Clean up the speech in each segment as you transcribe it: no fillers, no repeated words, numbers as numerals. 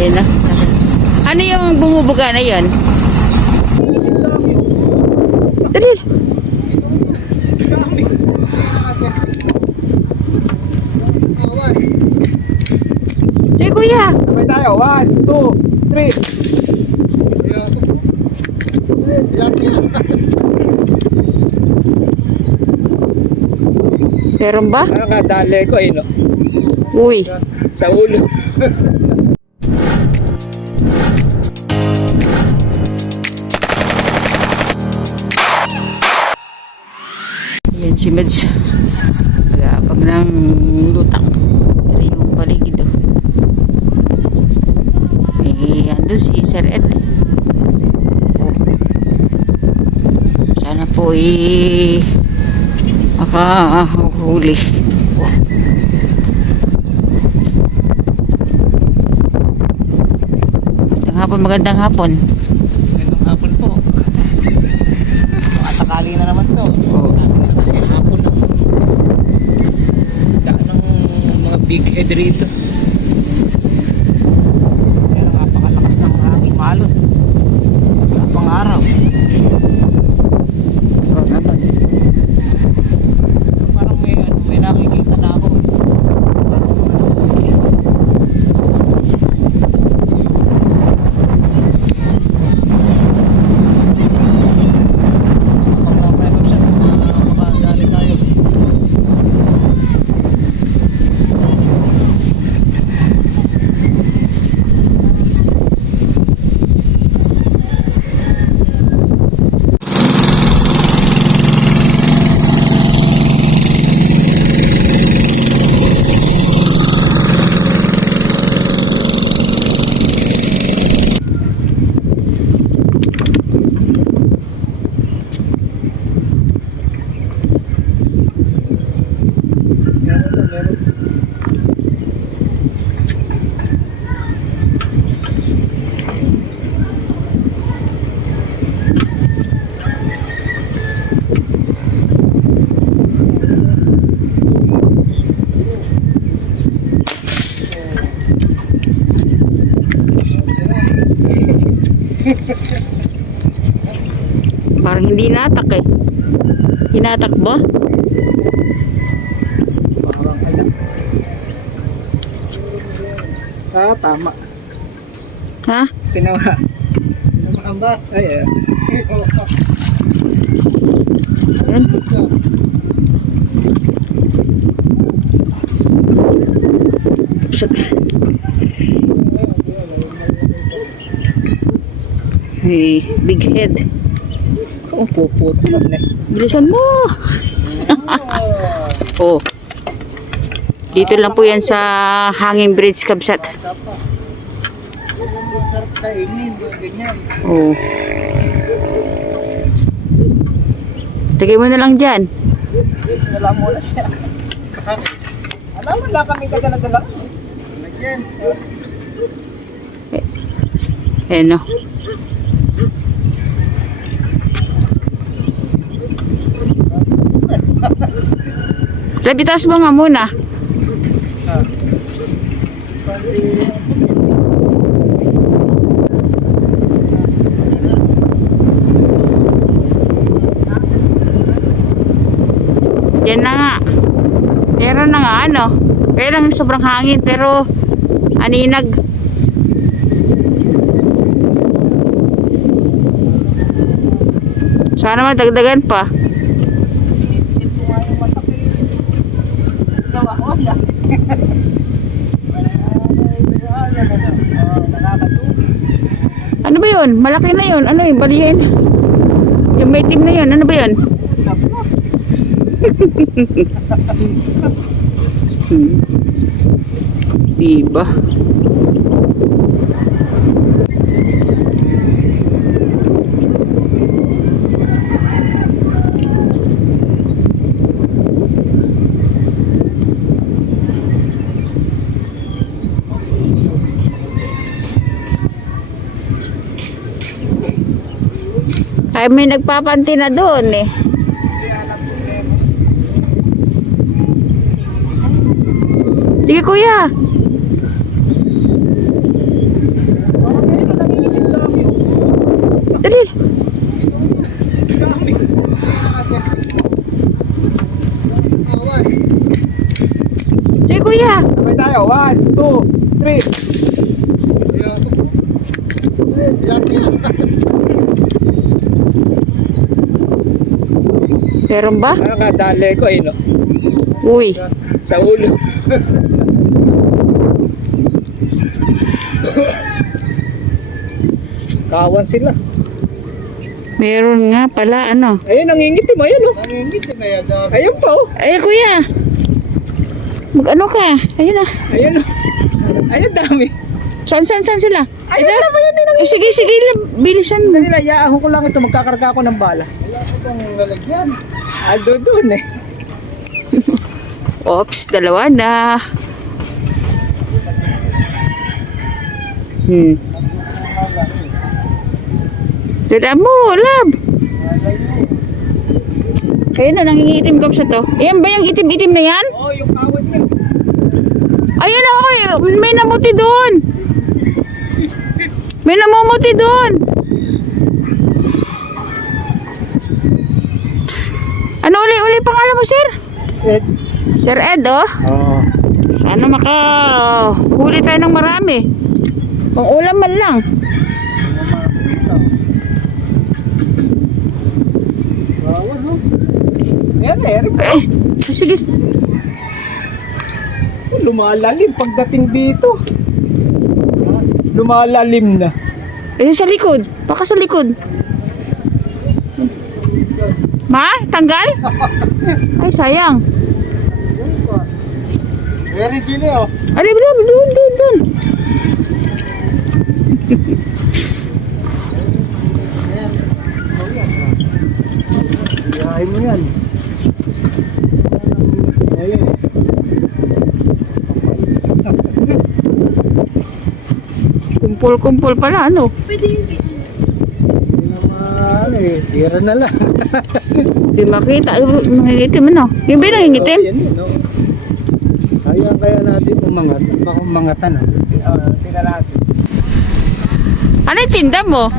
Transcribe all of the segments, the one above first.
Ayun na. Ano yung bumubuga na yan? Dali. Sige kuya. Sabay tayo. 1, 2, 3. Meron ba? Ano nga, dali ko eh, no? Uy. Sa ulo. Yan si Meds. Pag ng lutang. Pero yung paligid oh. May ando si Sir Ed. Oh. Sana po makahuli. Oh. Magandang hapon. Magandang hapon po. Makasakali na naman to. Oo. Sa akin na kasi hapon na. Daan ng mga big head rito. Pero napakalakas ng hangin malot. Wala pang araw. Oh, naman. Parang may nakikita na ako. Parang hindi natak eh. Hinatak ba? Parang ano. Ah, tama. Ha? Tinawa. Tinawa ang ba? Ay, Yan. Hey, big head. Kung puputo lang eh. Bilisan mo. Oh. Dito lang po yan sa Hanging Bridge, Kabsat. Kainin, ganyan. Oh. Tagay mo na lang dyan. Wala muna siya. Alam mo, wala kami kadala-dala. Lagyan. Eh no. Labitas mo nga muna. Yan na nga. Meron na nga ano. Kaya lang sobrang hangin pero aninag. Sana madagdagan pa. Ano ba yun? Malaki na yun. Ano yung balihin? Yung may team na yun. Ano ba yun? Diba? Ay, may nagpapanti na doon eh. Sige kuya. dali. Dami. Awan. Sige, kuya. Sabay tayo. 1, 2, 3. Tilapia. Meron ba? Ano nga, dali ko no? Uy. Sa ulo. Kawan sila. Meron nga pala, ano. Ayun, nangingitim. Ayun, oh. Nangingitim na yan. Ayun pa, oh. Ay, kuya. Mag-ano ka? Ayun na. Ayun, oh. Ayun, dami. Saan sila? Ayun na ba yan? Sige, bilisan mo. Dali lang, yaahon ko lang ito. Magkakarga ako ng bala. Wala ko itong lalagyan. Doon eh. Oops, dalawa na. Dala mo, lab. Ayun na, nangingitim ka sa to. Ayan ba yung itim-itim na yan? Oo, yung kawan niya. Ayun na, may namuti doon. May namumuti doon. Ano uli pangalan mo, sir? Ed. Sir Ed, oh. Oo. Sana huli tayo ng marami. Kung ulam man lang. Kawan, oh. Ayan, Eric. Sige. Lumalalim pagdating dito. Lumalalim na. Ayun sa likod. Baka sa likod. Ma, tanggal? Ay, sayang. Eric, yun eh, oh. Ay, doon. Iyahin mo yan. Ayun. Kumpul pala, ano? Hindi naman eh. Tira na lang. Di makita. Nangingitim, ano? Yung ba yung nangingitim? Yan yun, oh. Kaya natin umangat. Baka umangatan, oh. Tingnan natin. Ano yung tinda mo?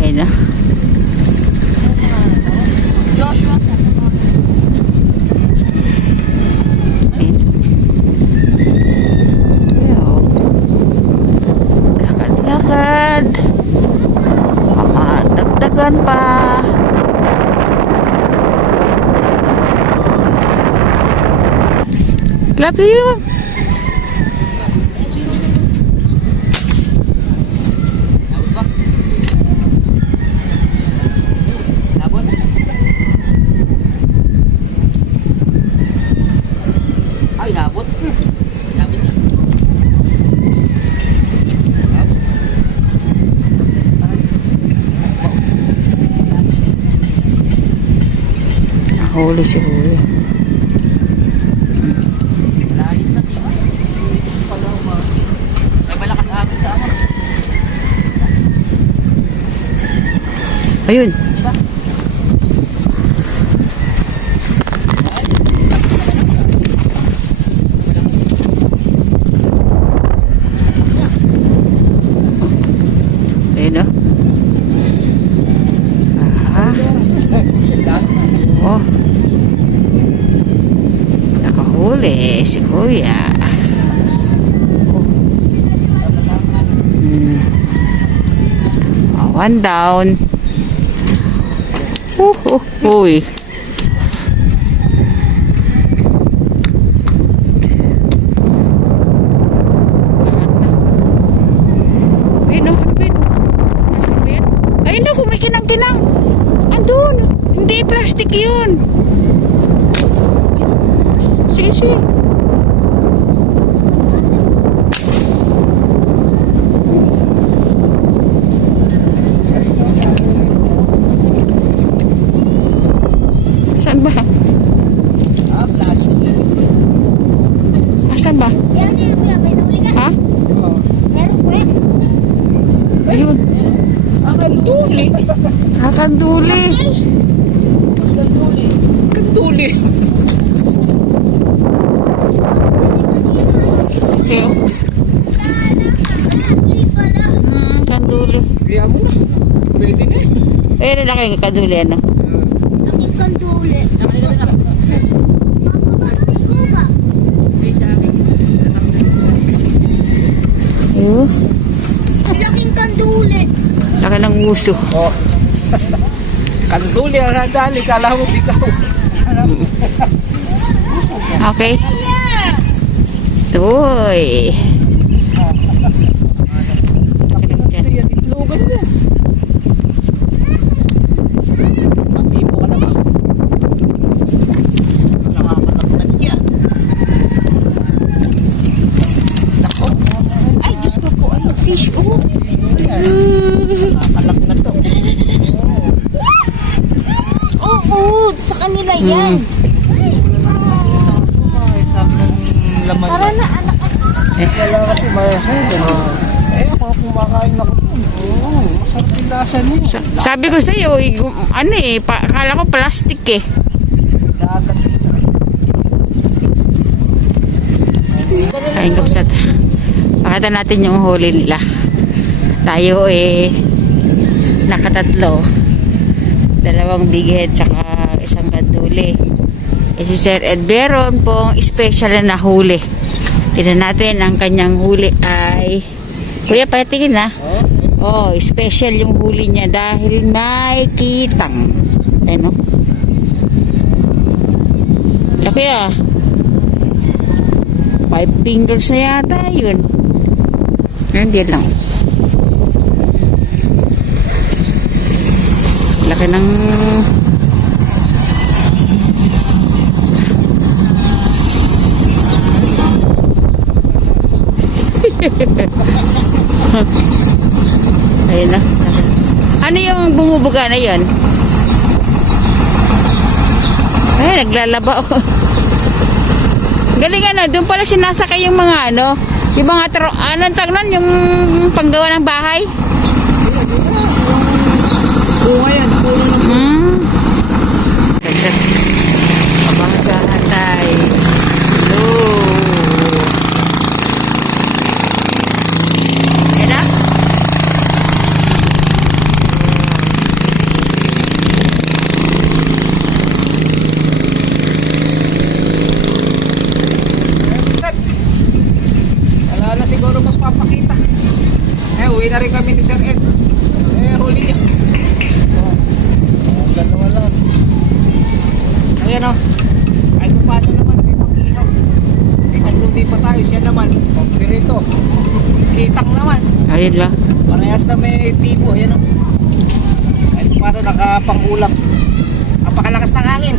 Ayun na. Lakad. Dagdagan pa. Love you. Ay, nabot. Nabot yan. Nahuli si Kuya. Lalim na siya. May malakas agos sa ako. Ayun. Diba? Ayun na. Oh. Nakahuli si Kuya. One down. Uy. Ayun ako, may kinang-kinang. Andun. Hindi, plastic yun. Sige. Saan ba? Plastic. Asan ba? Ha? Ayun. Kanduli. Kakanduli. Kanduli. Kanduli. Gano'n laki ng kaduli, ano? Laking kanduli. Nakalila na. Hindi sa akin. Ayun. Laking kanduli. Laki ng uso. Oh. Kanduli ang nadali, kala mo bikaw. Okay. Toy. Laki ng tiyan. Yan, itlogan na. Pati mo ka na ba? Nakakalakad yan. Nako. Ay, Diyos ko po. Ano, fish, oh. Nakakalak na to. Oo, sa kanila yan. Laman Para na anak Wala kasi masasabi. Ako kumakain ako. Oo, masarap yung lasa niya. Sabi ko sa'yo, ano eh, akala ko plastic eh. Dagat. Ayun kapsat. Pakita natin yung huli nila. Tayo eh, nakatatlo. 2 big head saka 1 kaduli. Eh si Sir Ed meron pong special na nahuli. Tignan natin ang kanyang huli ay Kuya, patingin na. Oh, special yung huli niya dahil may kitang. Ano? Laki ah. 5 fingers na yata yun. Hindi lang. Laki ng ayun na. Ano yung bumubuga na yun? Ay, naglalaba oh. Galing ano, doon pala sinasakay yung mga ano, yung mga anong tagnan, yung panggawa ng bahay. Bunga yan. Pabangasahan tayo. Hello. Yan na? Wala na siguro magpapakita. Uwi na rin kami ni Sir Ed. Huli niya. Ganawa lang. Ayan o. Kahit paano naman may pang-ihaw. Nandun di pa tayo. Siya naman. Pampirito. Kitang naman. Ayun lang. Parehas na may tipo. Ayan o. Kahit paano nakapang-ulam. Napakalakas ng hangin.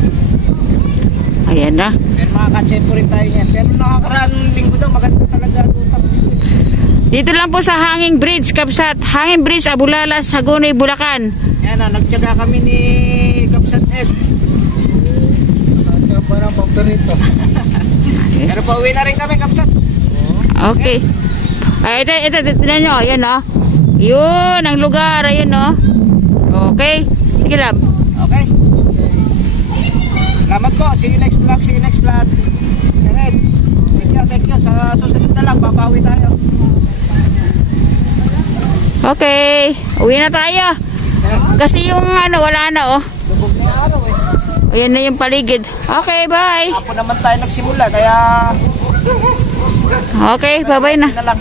Ayan na. Pero makakatsempo rin tayo yan. Pero nakakaraan linggo daw. Maganda talaga ang utang. Dito lang po sa Hanging Bridge, Kapsat. Hanging Bridge, Abulalas, Hagonoy, Bulacan. Ayan o. Nagtyaga kami ni Kapsat Ed. Nagtyaga pa ng pampirito. Pero pauwi na rin kami, Kapsat. Okay. Ay, ito, tignan nyo. Ayan o. Yun, ang lugar. Ayun o. Okay. Sige, love. Okay. Salamat po. See you next vlog. See you next vlog. Sir Ed. Thank you. Sa susunod na lang, babawi tayo. Okay. Uwi na tayo. Kasi yung ano, wala na oh. Lubog na yung araw eh. Ayan na yung paligid. Okay, bye. Hapon naman tayo nagsimula, kaya Okay, bye-bye na. na lang.